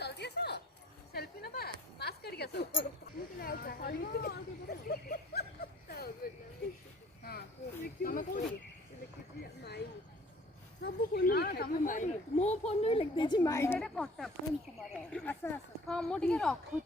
जल्दी आस सेल्फी नबा मास्क करके आस हां तमे कोडी लिखिछि माई सब फोन लिखा माई मो फोन लिख देछि माई एटा कटा फोन तुम्हारा आस आस हां मो ठीक रखु